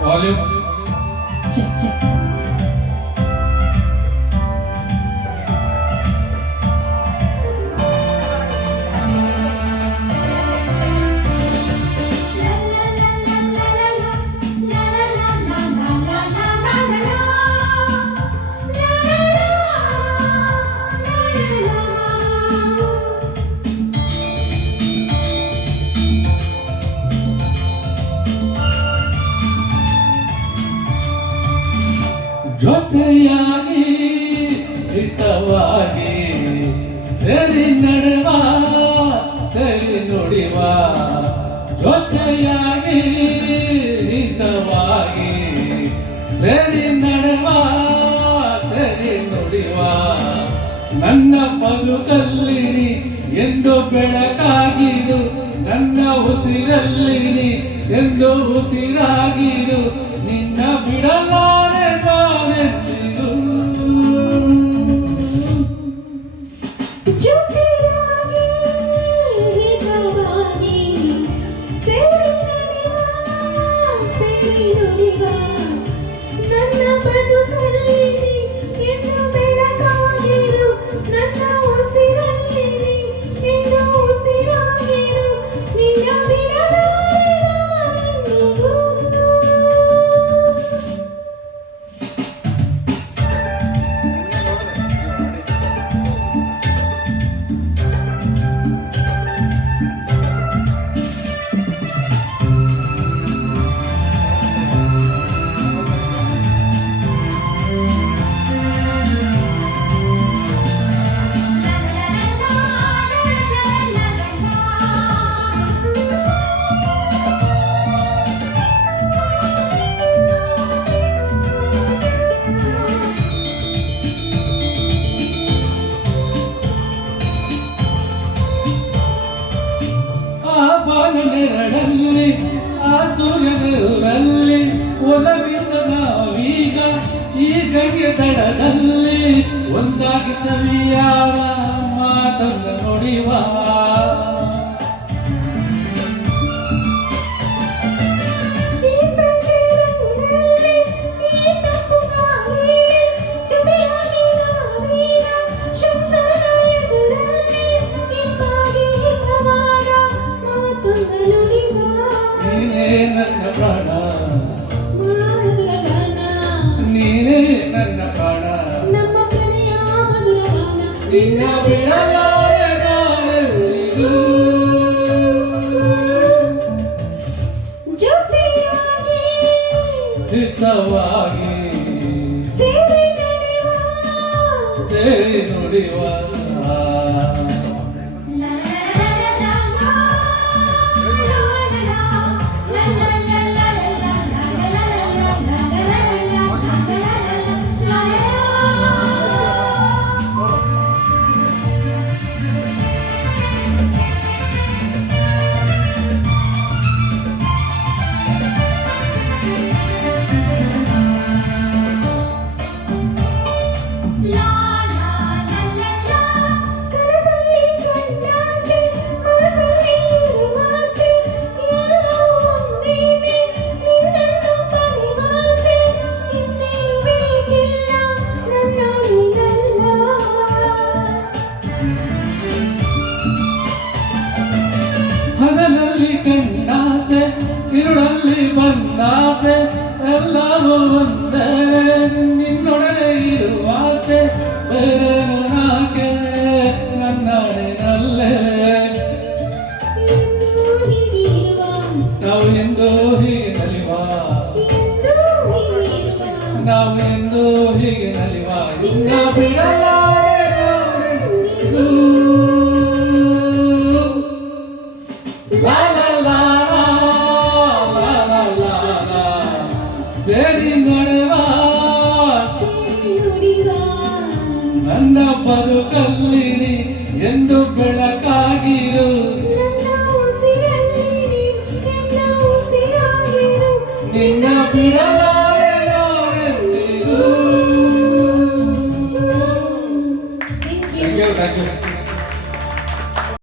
Volume check ಜೊತೆಯಾಗಿ ಹಿತವಾಗಿ ಸರಿ ನಡೆವ ಸರಿ ನುಡಿವ ಜೊತೆಯಾಗಿ ಹಿತವಾಗಿ ಸರಿ ನಡೆವ ಸರಿ ನುಡಿವ ನನ್ನ ಬದುಕಲ್ಲಿ ಎಂದು ಬೆಳಕಾಗಿರು ನನ್ನ ಉಸಿರಲ್ಲಿ ಎಂದು ಉಸಿರಾಗಿರು ನಿನ್ನ ಬಿಡಲಾರೆ ನಾನೆಂದಿಗೂ ಜೊತೆಯಾಗಿ ಹಿತವಾಗಿ ಸೇರಿ ನಡೆವ ಸೇರಿ ನುಡಿವ ನನ್ನ ಬದುಕಲ್ಲಿ ಎಂದು ಬೆಳಕಾಗಿರು ನನ್ನ ಉಸಿರಲ್ಲಿ ಎಂದು ಉಸಿರಾಗಿರು ನಿನ್ನ ಬಿಡಲಾರೆ ನಾನೆಂದಿಗೂ ನೆರಳಲ್ಲಿ ಆ ಸೂರ್ಯನಲ್ಲಿ ಒಲವಿನ ನಾವೀಗ ಈ ಗಂಗೆ ದಡದಲ್ಲಿ ಒಂದಾಗಿ ಸವಿಯಾದ ಮಾತನ್ನ ನುಡಿವ ನೀನೇ ನನ್ನ ಪ್ರಾಣ ನೀನೇ ನನ್ನ ಪ್ರಾಣ ನಿನ್ನ ಬಿಡಲಾರೆ ನಾನೆಂದಿಗೂ ಜೊತೆಯಾಗಿ ಹಿತವಾಗಿ ಸೇರಿ ನುಡಿವ ಹಗಲಲ್ಲಿ ಕಂಡಾಸೆ ഇരുಳಲ್ಲಿ ಬಂದಾಸೆ ಎಲ್ಲವೂ ಒಂದೇ ನಿನ್ನೊಡನೆ ಇರುವ ಆಸೆ ಬೇರೇನು ನಾಕೆ ನನ್ನಡೆನಲ್ಲೇ ನಾವು ಎಂದೋ ಹೀಗೆ ನಲಿವ ನಾವು ಎಂದೋ ಹೀಗೆ ನಲಿವ ನಿನ್ನ ಬಿಡಲಾರೆ ನಾನೆಂದಿಗೂ. ಲಾ ಲಾ ಲಾ ಲಾ ಲಾ ಲಾ ಲಾ ಸೇರಿ ನಡೆವ ನನ್ನ ಬದುಕಲ್ಲಿ ಎಂದು ಬೆಳಕಾಗಿರು ನನ್ನ ಉಸಿರಲ್ಲಿ ನಿನ್ನ ಬಿಡಲಾರೆನೋ ಎಂದಿಗೂ. Thank you. Thank you.